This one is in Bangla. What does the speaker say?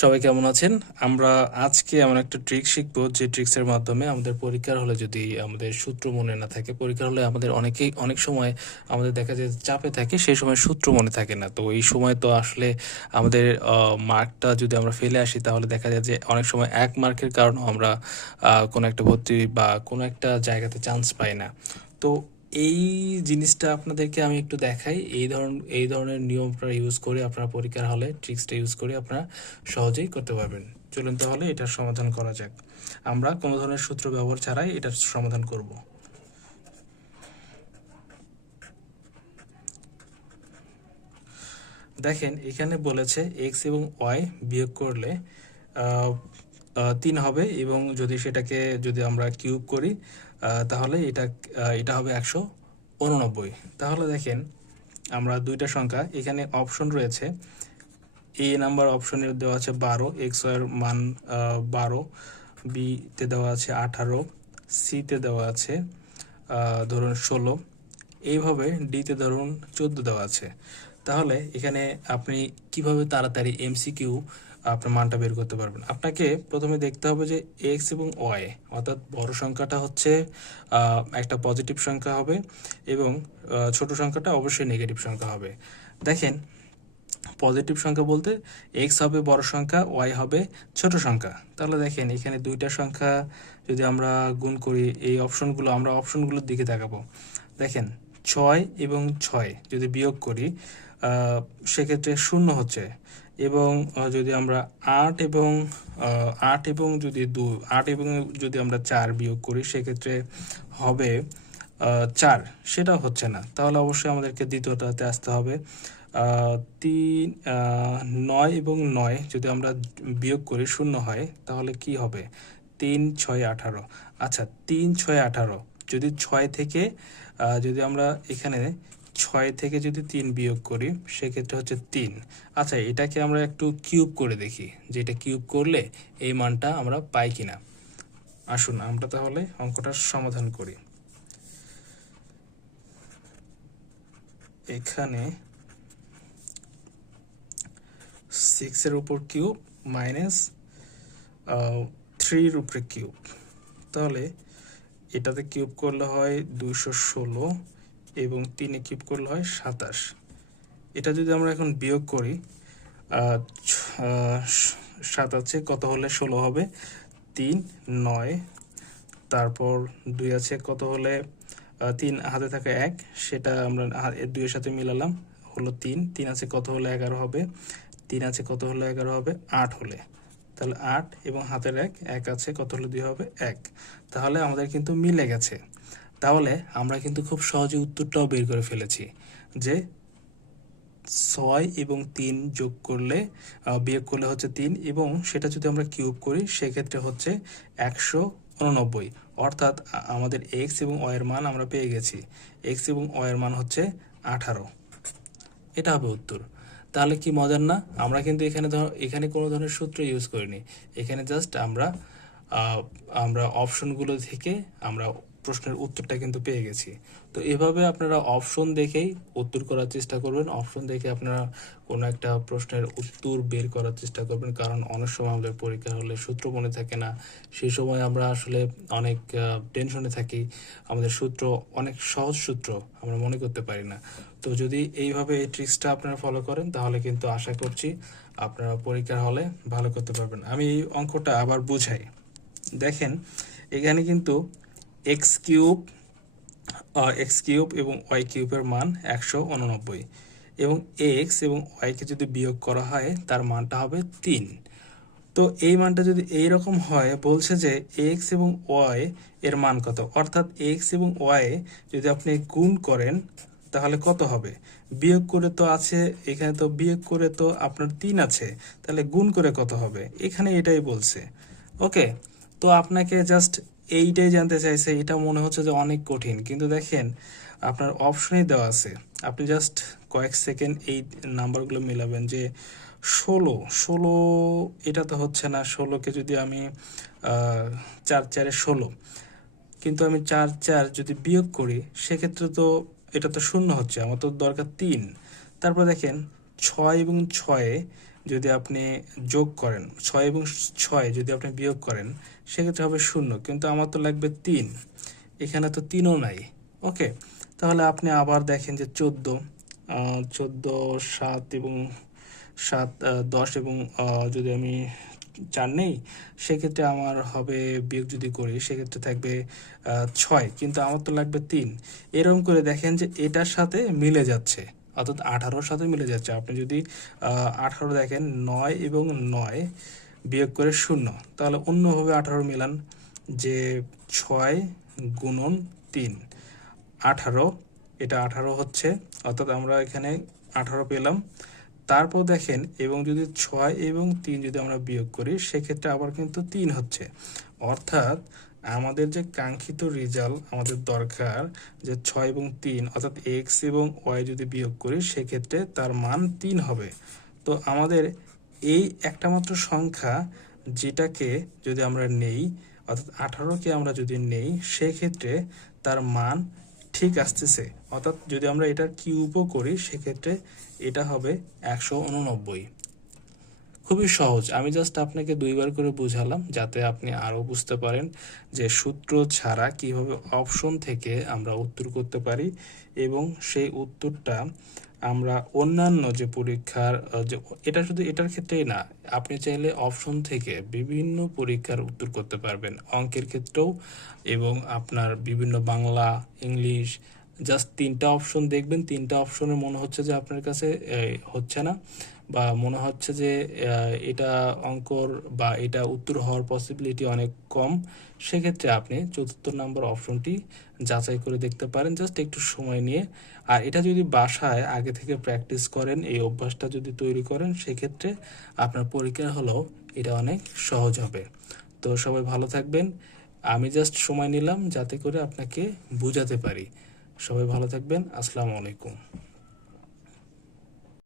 সবাই কেমন আছেন? আমরা আজকে এমন একটা ট্রিক শিখব, যে ট্রিক্সের মাধ্যমে আমাদের পরীক্ষার হলে যদি আমাদের সূত্র মনে না থাকে, পরীক্ষার হলে আমাদের অনেকেই, অনেক সময় আমাদের দেখা যায় চাপে থাকে, সেই সময় সূত্র মনে থাকে না। তো এই সময় তো আসলে আমাদের মার্কটা যদি আমরা ফেলে আসি, তাহলে দেখা যায় যে অনেক সময় এক মার্কের কারণেও আমরা কোনো একটা ভর্তি বা কোনো একটা জায়গাতে চান্স পাই না। তো এই জিনিসটা আপনাদেরকে আমি একটু দেখাই। এই ধরন, এই ধরনের নিয়ম আপনারা ইউজ করে আপনারা পরীক্ষার হলে ট্রিক্সটা ইউজ করে আপনারা সহজেই করতে পারবেন। চলুন তাহলে এটার সমাধান করা যাক। আমরা কোনো ধরনের সূত্র ব্যবহার ছাড়াই এটার সমাধান করব। দেখেন, এখানে বলেছে এক্স এবং ওয়াই বিয়োগ করলে তিন হবে এবং যদি সেটাকে, যদি আমরা কিউব করি তাহলে এটা এটা হবে একশো উননব্বই। তাহলে দেখেন, আমরা দুইটা সংখ্যা, এখানে অপশন রয়েছে। এ নাম্বার অপশনে দেওয়া আছে বারো এক্সের মান বারো। বিতে দেওয়া আছে আঠারো। সিতে দেওয়া আছে ধরুন ষোলো। এইভাবে ডিতে ধরুন চোদ্দ দেওয়া আছে। তাহলে এখানে আপনি কীভাবে তাড়াতাড়ি এমসিকিউ আপনার মানটা বের করতে পারবেন। আপনাকে প্রথমে দেখতে হবে যে এক্স এবং ওয়াই অর্থাৎ বড় সংখ্যাটা হচ্ছে একটা পজিটিভ সংখ্যা হবে এবং ছোট সংখ্যাটা অবশ্যই নেগেটিভ সংখ্যা হবে। দেখেন পজিটিভ সংখ্যা বলতে এক্স হবে বড় সংখ্যা ওয়াই হবে ছোট সংখ্যা। তাহলে দেখেন, এখানে দুইটা সংখ্যা যদি আমরা গুণ করি, এই অপশনগুলো, আমরা অপশনগুলোর দিকে তাকাবো। দেখেন, ছয় এবং ছয় যদি বিয়োগ করি সেক্ষেত্রে শূন্য হচ্ছে। এবং যদি আমরা আট এবং আট এবং যদি দু, আট এবং যদি আমরা চার বিয়োগ করি, সেক্ষেত্রে হবে চার। সেটা হচ্ছে না। তাহলে অবশ্যই আমাদেরকে দ্বিতীয়টাতে আসতে হবে। তিন নয় এবং নয় যদি আমরা বিয়োগ করি শূন্য হয়, তাহলে কি হবে? তিন, ছয়, আঠারো। আচ্ছা তিন, ছয়, আঠারো। যদি ছয় থেকে যদি আমরা এখানে ছয় থেকে যদি তিন বিয়োগ করি, সেক্ষেত্রে হচ্ছে তিন। আচ্ছা এটাকে আমরা একটু কিউব করে দেখি, যে এটা কিউব করলে এই মানটা আমরা পাই কিনা। আসুন, আমরা তাহলে অঙ্কটার সমাধান করি। এখানে সিক্সের উপর কিউব মাইনাস থ্রির উপরে কিউব। তাহলে এটাতে কিউব করলে হয় দুইশো ষোলো এবং তিনে কিউব করলে হয় সাতাশ। এটা যদি আমরা এখন বিয়োগ করি সাত আছে, কত হলে ষোলো হবে? তিন, নয়, তারপর দুই আছে, কত হলে তিন, হাতে থাকা এক, সেটা আমরা দুইয়ের সাথে মিলালাম, হলো তিন তিন আছে, কত হলে এগারো হবে? তিন আছে, কত হলে এগারো হবে? আট হলে। তাহলে আট এবং হাতের এক এক আছে, কত হলে দুই হবে? এক। তাহলে আমাদের কিন্তু মিলে গেছে। তাহলে আমরা কিন্তু খুব সহজে উত্তরটাও বের করে ফেলেছি যে ছয় এবং তিন যোগ করলে বিয়োগ করলে হচ্ছে তিন এবং সেটা যদি আমরা কিউব করি, সেক্ষেত্রে হচ্ছে একশো উননব্বই। অর্থাৎ আমাদের এক্স এবং ওয়ের মান আমরা পেয়ে গেছি। এক্স এবং ওয়ের মান হচ্ছে আঠারো। এটা হবে উত্তর। তাহলে কি মজার না? আমরা কিন্তু এখানে ধর, এখানে কোনো ধরনের সূত্র ইউজ করিনি। এখানে জাস্ট আমরা আমরা অপশনগুলো থেকে আমরা প্রশ্নের উত্তরটা কিন্তু পেয়ে গেছি। তো এভাবে আপনারা অপশন দেখেই উত্তর করার চেষ্টা করবেন। অপশন দেখে আপনারা কোনো একটা প্রশ্নের উত্তর বের করার চেষ্টা করবেন। কারণ অনেক সময় আমাদের পরীক্ষা হলে সূত্র মনে থাকে না। সেই সময় আমরা আসলে অনেক টেনশনে থাকি। আমাদের সূত্র অনেক সহজ সূত্র আমরা মনে করতে পারি না। তো যদি এইভাবে এই ট্রিক্সটা আপনারা ফলো করেন, তাহলে কিন্তু আশা করছি আপনারা পরীক্ষার হলে ভালো করতে পারবেন। আমি এই অঙ্কটা আবার বুঝাই। দেখেন, এখানে কিন্তু এক্স কিউব এক্স কিউব এবং ওয়াই কিউবের মান একশো উননব্বই এবং এক্স এবং ওয়াইকে যদি বিয়োগ করা হয়, তার মানটা হবে তিন। তো এই মানটা যদি এই রকম হয়, বলছে যে এক্স এবং ওয়াই এর মান কত? অর্থাৎ এক্স এবং ওয়াই যদি আপনি গুণ করেন, তাহলে কত হবে? বিয়োগ করে তো আছে, এখানে তো বিয়োগ করে তো আপনার তিন আছে, তাহলে গুণ করে কত হবে? এখানে এটাই বলছে। ওকে? তো আপনাকে জাস্ট এইটাই জানতে চাইছে, এটা মনে হচ্ছে যে অনেক কঠিন। কিন্তু দেখেন, আপনার অপশনই দেওয়া আছে। আপনি জাস্ট কয়েক সেকেন্ড এই নাম্বারগুলো মেলাবেন যে ষোলো ষোলো এটা তো হচ্ছে না, ষোলোকে যদি আমি চার চারে ষোলো, কিন্তু আমি চার চার যদি বিয়োগ করি, সেক্ষেত্রে তো এটা তো শূন্য হচ্ছে, আমার তো দরকার তিন। তারপর দেখেন, ছয় এবং ছয়ে যদি আপনি যোগ করেন, ছয় এবং ছয় যদি আপনি বিয়োগ করেন, সেক্ষেত্রে হবে শূন্য, কিন্তু আমার তো লাগবে তিন। এখানে তো তিনও নাই। ওকে, তাহলে আপনি আবার দেখেন যে চোদ্দ চোদ্দ, সাত এবং সাত দশ এবং যদি আমি চার নেই, সেক্ষেত্রে আমার হবে বিয়োগ যদি করি, সেক্ষেত্রে থাকবে ছয়, কিন্তু আমার তো লাগবে তিন। এরকম করে দেখেন যে এটার সাথে মিলে যাচ্ছে। অর্থাৎ আঠারোর সাথে মিলে যাচ্ছে। আপনি যদি আঠারো দেখেন, নয় এবং নয় বিয়োগ করে শূন্য, তাহলে অন্যভাবে আঠারো মিলান যে ছয় গুণন তিন। আঠারো, এটা আঠারো হচ্ছে, অর্থাৎ আমরা এখানে আঠারো পেলাম। তারপর দেখেন, এবং যদি ছয় এবং তিন যদি আমরা বিয়োগ করি, সেক্ষেত্রে আবার কিন্তু তিন হচ্ছে। অর্থাৎ আমাদের যে কাঙ্ক্ষিত রেজাল্ট আমাদের দরকার যে ছয় এবং তিন, অর্থাৎ এক্স এবং ওয়াই যদি বিয়োগ করি, সেক্ষেত্রে তার মান তিন হবে। তো আমাদের এই একটা মাত্র সংখ্যা যেটাকে যদি আমরা নেই, অর্থাৎ আঠারোকে আমরা যদি নেই, সেক্ষেত্রে তার মান ঠিক আসতেছে। অর্থাৎ যদি আমরা এটার কিউবও করি, সেক্ষেত্রে এটা হবে একশো উননব্বই। খুবই সহজ। আমি জাস্ট আপনাকে দুইবার করে বুঝালাম যাতে আপনি আরও বুঝতে পারেন যে সূত্র ছাড়া কীভাবে অপশন থেকে আমরা উত্তর করতে পারি এবং সেই উত্তরটা আমরা অন্যান্য যে পরীক্ষার যে এটা শুধু এটার ক্ষেত্রেই না, আপনি চাইলে অপশন থেকে বিভিন্ন পরীক্ষার উত্তর করতে পারবেন। অঙ্কের ক্ষেত্রেও এবং আপনার বিভিন্ন বাংলা, ইংলিশ জাস্ট তিনটা অপশন দেখবেন। তিনটা অপশনের মনে হচ্ছে যে আপনার কাছে হচ্ছে না। বা মনে হচ্ছে যে এটা অঙ্কর বা এটা উত্তর হওয়ার পসিবিলিটি অনেক কম। সেক্ষেত্রে আপনি চতুর্থ নম্বর অপশনটি যাচাই করে দেখতে পারেন। জাস্ট একটু সময় নিয়ে। আর এটা যদি বাসায় আগে থেকে প্র্যাকটিস করেন, এই অভ্যাসটা যদি তৈরি করেন, সেক্ষেত্রে আপনার পরীক্ষা হলেও এটা অনেক সহজ হবে। তো সবাই ভালো থাকবেন। আমি জাস্ট সময় নিলাম যাতে করে আপনাকে বোঝাতে পারি। সবাই ভালো থাকবেন। আসসালামু আলাইকুম।